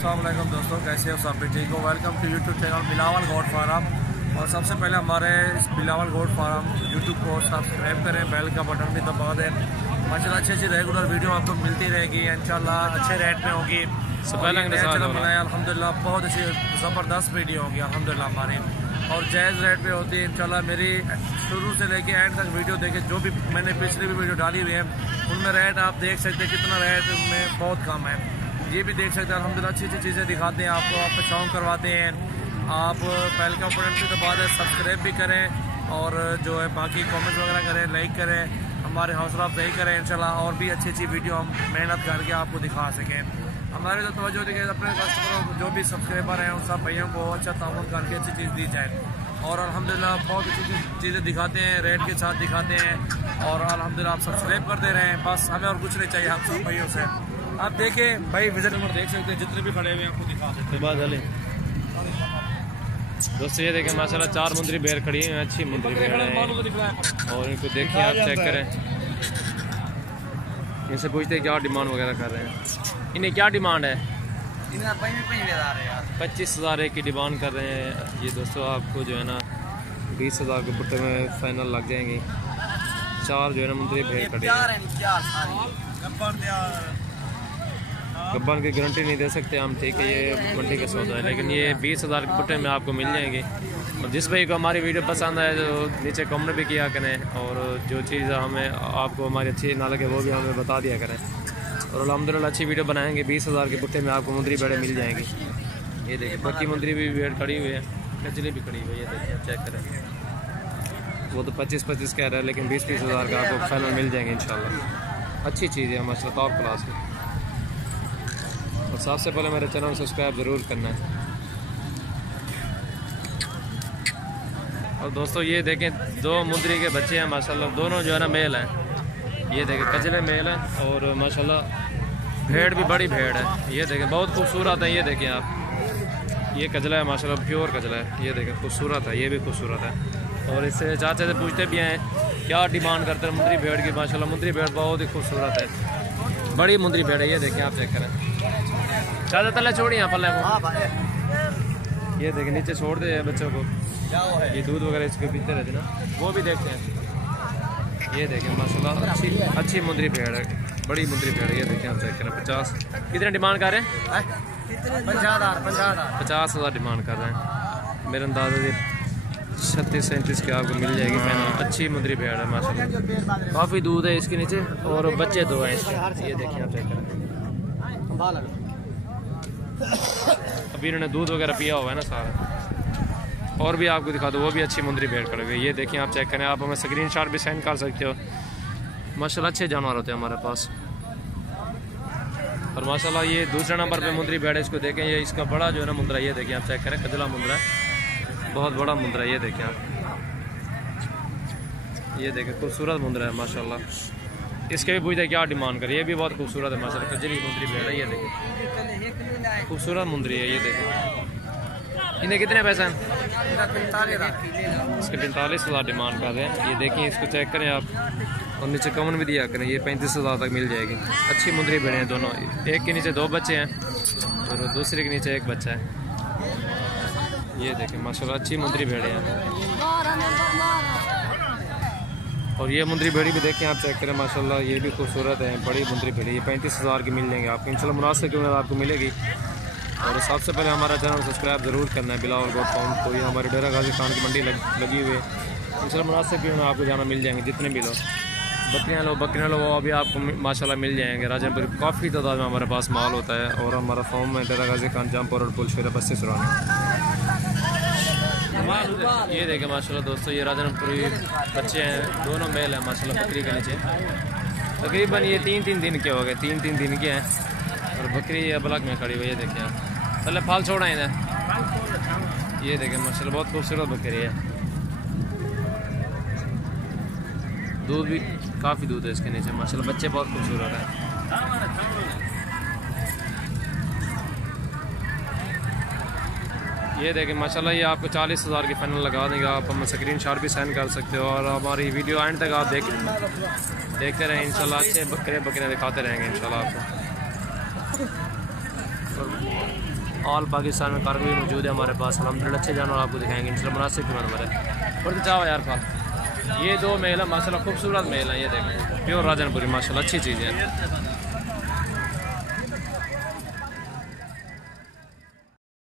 अस्सलाम वालेकुम दोस्तों, कैसे हो सब? भी ठीक हो? Welcome to YouTube channel Bilawal goat farm. और सबसे पहले हमारे इस बिलावल गोट फार्म यूट्यूब को सब्सक्राइब करें, बेल का बटन भी दबा दें। माशाल्लाह अच्छी रेगुलर वीडियो आपको मिलती रहेगी, इंशाल्लाह अच्छे रेट में होगी। अल्हम्दुलिल्लाह बहुत अच्छी ज़बरदस्त वीडियो होगी अल्हम्दुलिल्लाह हमारी, और जायज़ रेट पे होती है इंशाल्लाह। मेरी शुरू से लेके एंड तक वीडियो देखें, जो भी मैंने पिछली भी वीडियो डाली हुई है उनमें रेट आप देख सकते हैं, कितना रेट में बहुत कम है। ये भी देख सकते हैं अल्हम्दुलिल्लाह, अच्छी अच्छी चीज़ें दिखाते हैं आपको, आपको शौक करवाते हैं। आप बेल का बटन से दबा दें, सब्सक्राइब भी करें और जो है बाकी कमेंट्स वगैरह करें, लाइक करें, हमारे हौसला अफजाई करें इंशाल्लाह, और भी अच्छी अच्छी वीडियो हम मेहनत करके आपको दिखा सकें। हमारे तो तवज्जो दें कि अपने कस्टमरों को, जो भी सब्सक्राइबर हैं उन सब भैया को अच्छा ताउन करके अच्छी चीज़ दी जाए। और अल्हम्दुलिल्लाह बहुत अच्छी चीज़ें दिखाते हैं, रेट के साथ दिखाते हैं, और अल्हम्दुलिल्लाह आप सब्सक्राइब करते रहें, बस हमें और कुछ नहीं चाहिए आप सब भैयों से। आप देखें भाई, विजिट नंबर देख सकते हैं, जितने भी खड़े हुए हैं आपको दिखा देते हैं। दोस्तों ये देखें माशाल्लाह 4 मुंदरी भेड़ खड़ी है, अच्छी मुंदरी भेड़ है, और इनको देखिए आप चेक करें। इनसे पूछते हैं क्या डिमांड वगैरह कर रहे हैं, इन्हें क्या डिमांड है? 25,000 की डिमांड कर रहे हैं ये दोस्तों। आपको जो है ना 20,000 के बुट्टे में फाइनल लग जाएंगी। 4 जो है ना मुंदरी भेड़ खड़ी है। गब्बन की गारंटी नहीं दे सकते हम, ठीक है, ये मंडी का सौदा है, लेकिन ये 20,000 के बुट्टे में आपको मिल जाएंगे। और जिस भाई को हमारी वीडियो पसंद आए तो नीचे कमेंट भी किया करें, और जो चीज़ हमें आपको हमारी अच्छी ना लगे वो भी हमें बता दिया करें। और अल्हम्दुलिल्लाह अच्छी वीडियो बनाएंगे, 20,000 के बुट्टे में आपको मुंदरी भेड़ें मिल जाएंगी। ये देखिए बाकी मुंदरी भी भेड़ खड़ी हुई है, कचली भी खड़ी हुई है, देखिए चेक करें। वो तो 25-25 कह रहा है, लेकिन 20-20,000 का आपको फाइनल मिल जाएंगे इंशाल्लाह। अच्छी चीज़ है माशाल्लाह, टॉप क्लास है। और सबसे पहले मेरे चैनल सब्सक्राइब ज़रूर करना है। और दोस्तों ये देखें 2 मुंदरी के बच्चे हैं माशाल्लाह, दोनों जो है ना मेल हैं। ये देखें कचले मेल हैं, और माशाल्लाह भेड़ भी बड़ी भेड़ है। ये देखें बहुत खूबसूरत है, ये देखें आप, ये कजला है माशाल्लाह, प्योर कजला है। ये देखें खूबसूरत है, ये भी खूबसूरत है। और इससे चाचा से पूछते भी हैं क्या डिमांड करते हैं मुंदरी भेड़ की। माशाल्लाह मुंदरी भेड़ बहुत ही खूबसूरत है, बड़ी मुंदरी भेड़ है। ये देखें आप चेक करें। चाचा तले छोड़िए यहाँ पल्ले को, ये देखें नीचे छोड़ दे बच्चों को, ये दूध वगैरह इसके पीते रहते ना, वो भी देखते हैं। ये देखें माशाल्लाह अच्छी मुंदरी भेड़ है, बड़ी मुंदरी भेड़ है। ये देखें आप चेक करें। 50 कितने डिमांड कर रहे हैं? 50,000 डिमांड कर रहे हैं। मेरे अंदाजे से 36-37 के आपको मिल जाएगी फाइनल। अच्छी मुंदरी भेड़ है माशाल्लाह, काफ़ी दूध है इसके नीचे, और बच्चे 2 हैं इसके। ये देखिए आप चेक करें। अभी इन्होंने दूध वगैरह पिया हुआ है ना सारा। और भी आपको दिखा दो, वो भी अच्छी मुंदरी भेड़ खड़ी हुई है। ये देखिए आप चेक करें, आप हमें स्क्रीनशॉट भी सेंड कर सकते हो। माशाल्लाह अच्छे जानवर होते हैं हमारे पास। और माशाल्लाह ये दूसरे नंबर पे मुंदरी भेड़ है, इसको देखें, ये इसका बड़ा जो है ना मुंदरा, ये देखिए आप चेक करें, कजला मुंदरा है, बहुत बड़ा मुंदरा है। ये देखें आप, ये देखें खूबसूरत मुंदरा है माशाल्लाह। इसके भी पूछते क्या डिमांड करे, ये भी बहुत खूबसूरत है माशाल्लाह, कजली मुंदरी भेड़ है। ये देखें खूबसूरत मुंदरी है। ये देखें इन्हें कितने पैसे हैं? इसके 45,000 डिमांड कर रहे हैं। ये देखिए इसको चेक करें आप, और नीचे कमेंट भी दिया करें। ये 35,000 तक मिल जाएगी। अच्छी मुंदरी भेड़े हैं दोनों, एक के नीचे 2 बच्चे हैं और दूसरे के नीचे 1 बच्चा है। ये देखें माशाल्लाह अच्छी मुंदरी भेड़े हैं। और ये मुंदरी भेड़ी भी देखें आप चेक करें माशाल्लाह, ये भी खूबसूरत है, बड़ी मुंदरी भेड़ी। ये 35,000 की मिल जाएंगे आपको इंशाल्लाह, मुनासिब कीमत आपको मिलेगी। और सबसे पहले हमारा चैनल सब्सक्राइब ज़रूर करना है, बिलावल गोट फार्म। तो ये हमारी डेरा गाजी खान की मंडी लगी हुई है इंशाल्लाह, मुनासिब कीमत आपको जाना मिल जाएंगे। जितने भी लो बकरियाँ लो वो अभी आपको माशाल्लाह मिल जाएंगे। राजनपुर काफ़ी तादाद में हमारे पास माल होता है, और हमारा फॉर्म है डेरा गाजी खान, जमपुर रोड, पुल शेरा बस्ती सुरानी। ये देखें माशाल्लाह दोस्तों, ये राजनपुरी बच्चे हैं, दोनों मेल हैं माशाल्लाह बकरी के नीचे। तकरीबन ये 3-3 दिन के हो गए, 3-3 दिन के हैं, और बकरी ब्लॉक में खड़ी हुई है। देखें आप, पहले फाल छोड़ा इन्हें। ये देखें माशाल्लाह बहुत खूबसूरत बकरी है, दूध भी काफ़ी दूध है इसके नीचे माशाल्लाह, बच्चे बहुत खूबसूरत हैं। ये देखें माशाल्लाह, ये आपको 40,000 की फाइनल लगा देंगे। आप हमें स्क्रीनशॉट भी सेंड कर सकते हो, और हमारी वीडियो एंड तक आप देखते रहें इंशाल्लाह। अच्छे बकरे दिखाते रहेंगे इंशाल्लाह आपको। ऑल पाकिस्तान में कारगर भी मौजूद है हमारे पास। अल्हम्दुलिल्लाह अच्छे जानवर आपको दिखाएंगे इंशाल्लाह, मुनासिब कीमत पर है। और चाहो यार फाल, ये 2 मेल है माशाल्लाह, खूबसूरत मेल है। ये देखें प्योर राजनपुरी माशाल्लाह, अच्छी चीज़ है।